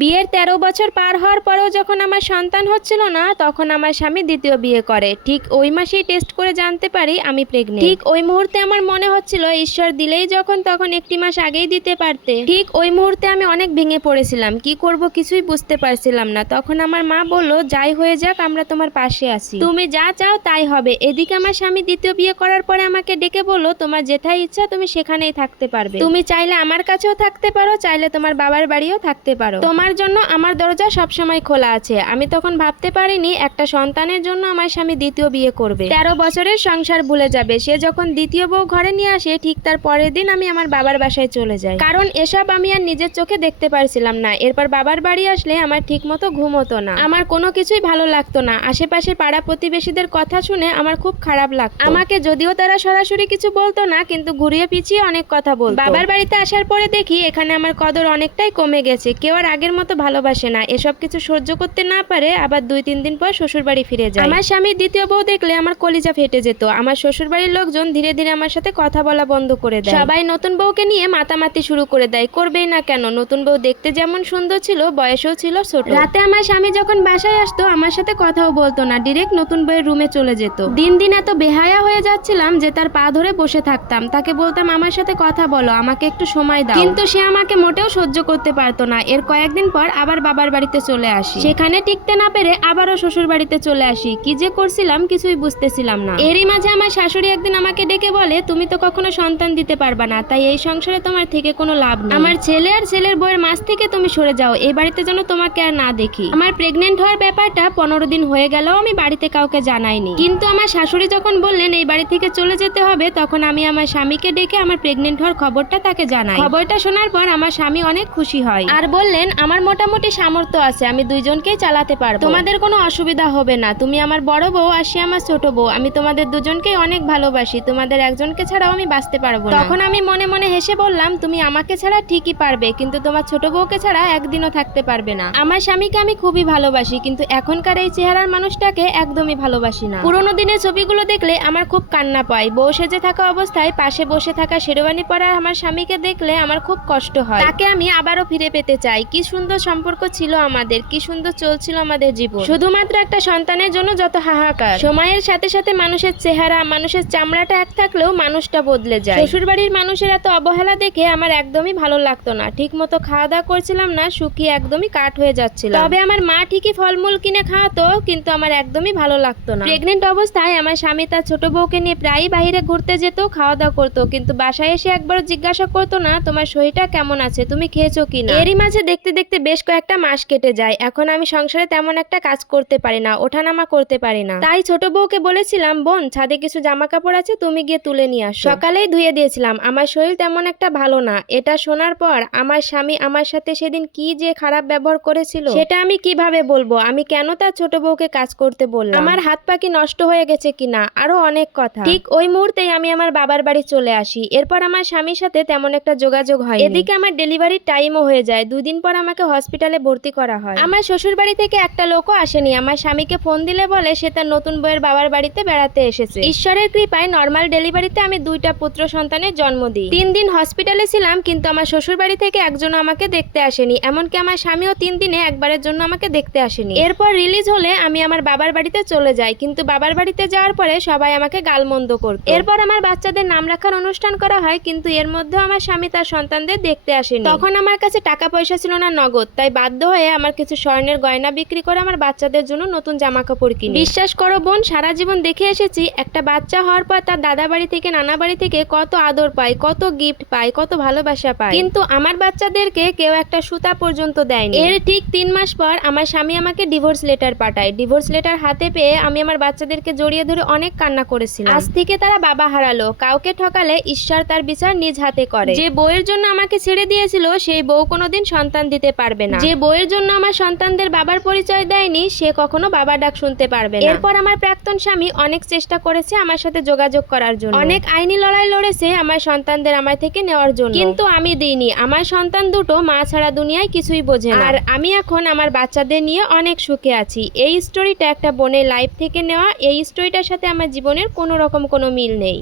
বিয়ের তেরো বছর পার হওয়ার পরেও যখন আমার সন্তান হচ্ছিল না, তখন আমার স্বামী দ্বিতীয় বিয়ে করে। ঠিক ওই মাসেই টেস্ট করে জানতে পারি আমি প্রেগনেন্ট ঠিক ওই মুহূর্তে আমার মনে হচ্ছিল, ঈশ্বর দিলেই যখন তখন একটি মাস আগেই দিতে পারতে। ঠিক ওই মুহূর্তে আমি অনেক ভেঙে পড়েছিলাম, কি করব কিছুই বুঝতে পারছিলাম না। তখন আমার মা বলল, যাই হয়ে যাক, আমরা তোমার পাশে আছি। তুমি যা চাও তাই হবে। এদিকে আমার স্বামী দ্বিতীয় বিয়ে করার পরে আমাকে ডেকে বলল, তোমার যেথায় ইচ্ছা তুমি সেখানেই থাকতে পারবে। তুমি চাইলে আমার কাছেও থাকতে পারো, চাইলে তোমার বাবার বাড়িও থাকতে পারো। তোমার জন্য আমার দরজা সবসময় খোলা আছে। আমি তখন ভাবতে পারিনি একটা সন্তানের জন্য আমার স্বামী দ্বিতীয় বিয়ে করবে। তেরো বছরের সংসার ভুলে যাবে। সে যখন দ্বিতীয় বউ ঘরে নিয়ে আসে, ঠিক তার পরের দিন আমি আমার বাবার বাসায় চলে যাই। কারণ এসব আমি আর নিজের চোখে দেখতে পারছিলাম না। এরপর বাবার বাড়ি আসলে আমার ঠিক মতো ঘুম হতো না। আমার কোনো কিছুই ভালো লাগতো না। আশেপাশে পাড়া প্রতিবেশীদের কথা শুনে আমার খুব খারাপ লাগতো। আমাকে যদিও তারা সরাসরি কিছু বলতো না, কিন্তু ঘুরিয়ে পিছিয়ে অনেক কথা বলতো। বাবার বাড়িতে আসার পরে দেখি, এখানে আমার কদর অনেকটাই কমে গেছে। কেউ আর আগের মতো ভালোবাসে না। এসব কিছু সহ্য করতে না পারে আবার দুই তিন দিন পর শ্বশুর বাড়ি ফিরে যায়। আমার স্বামী দ্বিতীয় বউ দেখলে আমার কলিজা ফেটে যেত। আমার শ্বশুর বাড়ির লোকজন ধীরে ধীরে আমার সাথে কথা বলা বন্ধ করে দেয়। সবাই নতুন বউকে নিয়ে মাতামাতি শুরু করে দেয়। করবেই না কেন? নতুন বউ দেখতে যেমন সুন্দর ছিল বয়সেও ছিল ছোট। রাতে আমার স্বামী যখন বাসায় আসতো আমার সাথে কথাও বলতো না। ডিরেক্ট নতুন বউয়ের রুমে চলে যেত। দিন দিন এত বেহায়া হয়ে যাচ্ছিলাম যে তার পা ধরে বসে থাকতাম। তাকে বলতাম আমার সাথে কথা বলো আমাকে একটু সময় দাও। কিন্তু সে আমাকে মোটেও সহ্য করতে পারতো না। এর কয়েকদিন পর আবার বাবার বাড়িতে চলে আসি। সেখানে টিকতে না পেরে আবারও শ্বশুর বাড়িতে চলে আসি। কি যে করছিলাম কিছুই বুঝতেছিলাম না। এরই মাঝে আমার শাশুড়ি একদিন আমাকে ডেকে বলে, তুমি তো কখনো সন্তান দিতে পারবা না, তাই এই সংসারে তোমার থেকে কোনো লাভ নেই। আমার ছেলে আর ছেলের বউয়ের মাছ থেকে তুমি সরে যাও এই বাড়িতে যেন তোমাকে আর না দেখি। আমার প্রেগনেন্ট হওয়ার ব্যাপারটা পনেরো দিন হয়ে গেলেও আমি বাড়িতে কাউকে জানাইনি। কিন্তু আমার শাশুড়ি যখন বললেন, এই বাড়ি থেকে চলে যেতে হবে, তখন আমি আমার স্বামীকে ডেকে আমার প্রেগনেন্ট হওয়ার খবরটা তাকে জানাই। খবরটা শোনার পর আমার স্বামী অনেক খুশি হয়। আর বললেন আমার মোটামুটি সামর্থ্য আছে, আমি দুইজনকেই চালাতে পারব। তোমাদের কোনো অসুবিধা হবে না। তুমি আমার বড় বউ আর সে আমার ছোট বউ। আমি তোমাদের দুজনকেই অনেক ভালোবাসি। তোমাদের একজনকে ছাড়াও আমি বাঁচতে পারব তখন আমি মনে মনে হেসে বললাম, তুমি আমাকে ছাড়া ঠিকই পারবে, কিন্তু তোমার ছোট বউকে ছাড়া একদিনও থাকতে পারবে না। আমার স্বামীকে আমি খুবই ভালোবাসি, কিন্তু এখনকার এই চেহারার মানুষটাকে একদমই ভালোবাসি না। পুরোনো দিনের ছবিগুলো দেখলে আমার খুব কান্না পায়। বউ সেজে থাকা অবস্থায় পাশে বসে থাকা শেরওয়ানি পরা আমার স্বামীকে দেখলে আমার খুব কষ্ট হয়। তাকে আমি আবারও ফিরে পেতে চাই। কি সুন্দর সম্পর্ক ছিল আমাদের, কি সুন্দর চলছিল আমাদের জীবন। শুধুমাত্র একটা সন্তানের জন্য যত হাহাকার। সময়ের সাথে সাথে মানুষের চেহারা, মানুষের চামড়াটা এক থাকলেও মানুষটা বদলে যায়। শ্বশুর বাড়ির মানুষের এত অবহেলা দেখে আমার একদমই ভালো লাগতো না। ঠিক মতো খাওয়া দাওয়া করছিলাম না শুকিয়ে একদমই কাঠ হয়ে যাচ্ছিল তবে আমার মা ঠিকই ফলমূল কিনে খাওয়াতো, কিন্তু আমার একদমই ভালো লাগতো না। প্রেগনেন্ট অবস্থায় আমার স্বামী তার ছোট বউকে নিয়ে প্রায়ই বাইরে ঘুরতে যেত খাওয়া দাওয়া করতো। কিন্তু বাসায় এসে একবার জিজ্ঞাসা করতো না, তোমার শরীরটা কেমন আছে? তুমি খেয়েছো কিনা? এরই মাঝে দেখতে দেখতে বেশ কয়েকটা মাস কেটে যায়। এখন আমি সংসারে তেমন একটা কাজ করতে পারি না, ওঠানামা করতে পারি না। তাই ছোট বউকে বলেছিলাম, বোন, ছাদে কিছু জামা কাপড় আছে, তুমি গিয়ে তুলে নিয়ে আসো। সকালেই ধুয়ে দিয়েছিলাম। আমার শরীর তেমন একটা ভালো না। এটা শোনার পর আমার স্বামী আমার সাথে সেদিন কি যে খারাপ ব্যবহার করেছিল, সেটা আমি কীভাবে বলব? আমি কেন তার ছোট বউকে কাজ করতে বললাম? আমার হাত পা কি নষ্ট হয়ে গেছে কিনা? আরও অনেক কথা। ঠিক ওই মুহূর্তেই আমি আমার বাবার বাড়ি চলে আসি। এরপর আমার স্বামীর সাথে তেমন একটা যোগাযোগ হয় এদিকে আমার ডেলিভারির টাইমও হয়ে যায়। দুদিন পর পর আমাকে হসপিটালে ভর্তি করা হয়। আমার শ্বশুর বাড়ি থেকে একটা লোকও আসেনি। আমার স্বামীকে ফোন দিলে বলে সে তার নতুন বইয়ের বাবার বাড়িতে বেড়াতে এসেছে। ঈশ্বরের কৃপায় নর্মাল ডেলিভারিতে আমি দুইটা পুত্র সন্তানের জন্ম দিই। তিন দিন হসপিটালে ছিলাম, কিন্তু আমার শ্বশুর বাড়ি থেকে একজনও আমাকে দেখতে আসেনি। এমনকি আমার স্বামীও তিন দিনে একবারের জন্য আমাকে দেখতে আসেনি। এরপর রিলিজ হলে আমি আমার বাবার বাড়িতে চলে যাই, কিন্তু বাবার বাড়িতে যাওয়ার পরে সবাই আমাকে গালমন্দ করত। এরপর আমার বাচ্চাদের নাম রাখার অনুষ্ঠান করা হয়, কিন্তু এর মধ্যে আমার স্বামী তার সন্তানদের দেখতে আসেনি। তখন আমার কাছে টাকা পয়সা ছিল না নগদ। তাই বাধ্য হয়ে আমার কিছু স্বর্ণের গয়না বিক্রি করে আমার বাচ্চাদের জন্য নতুন জামা কাপড় কিনি। বিশ্বাস করো বোন সারা জীবন দেখে এসেছি একটা বাচ্চা হওয়ার পর তার দাদা বাড়ি থেকে নানা বাড়ি থেকে কত আদর পায় কত গিফট পায় কত ভালোবাসা পায়। কিন্তু আমার বাচ্চাদেরকে কেউ একটা সুতা পর্যন্ত দেয়নি। এর ঠিক তিন মাস পর আমার স্বামী আমাকে ডিভোর্স লেটার পাঠায়। ডিভোর্স লেটার হাতে পেয়ে আমি আমার বাচ্চাদেরকে জড়িয়ে ধরে অনেক কান্না করেছিলাম। আজ থেকে তারা বাবা হারালো। কাউকে ঠকালে ঈশ্বর তার বিচার নিজ হাতে করে। যে বউয়ের জন্য আমাকে ছেড়ে দিয়েছিল সেই বউ কোনোদিন সন্তান দিতে পারবে না। যে বইয়ের জন্য আমার সন্তানদের বাবার পরিচয় দেয়নি সে কখনো বাবা ডাক শুনতে পারবে না। এরপর আমার প্রাক্তন স্বামী অনেক চেষ্টা করেছে আমার সাথে যোগাযোগ করার জন্য। অনেক আইনি লড়াই লড়েছে আমার সন্তানদের আমার থেকে নেওয়ার জন্য। কিন্তু আমি দিইনি। আমার সন্তান দুটো মা ছাড়া দুনিয়ায় কিছুই বোঝে না। আর আমি এখন আমার বাচ্চাদের নিয়ে অনেক সুখে আছি। এই স্টোরিটা একটা বোনের লাইফ থেকে নেওয়া এই স্টোরিটার সাথে আমার জীবনের কোনো রকম কোনো মিল নেই।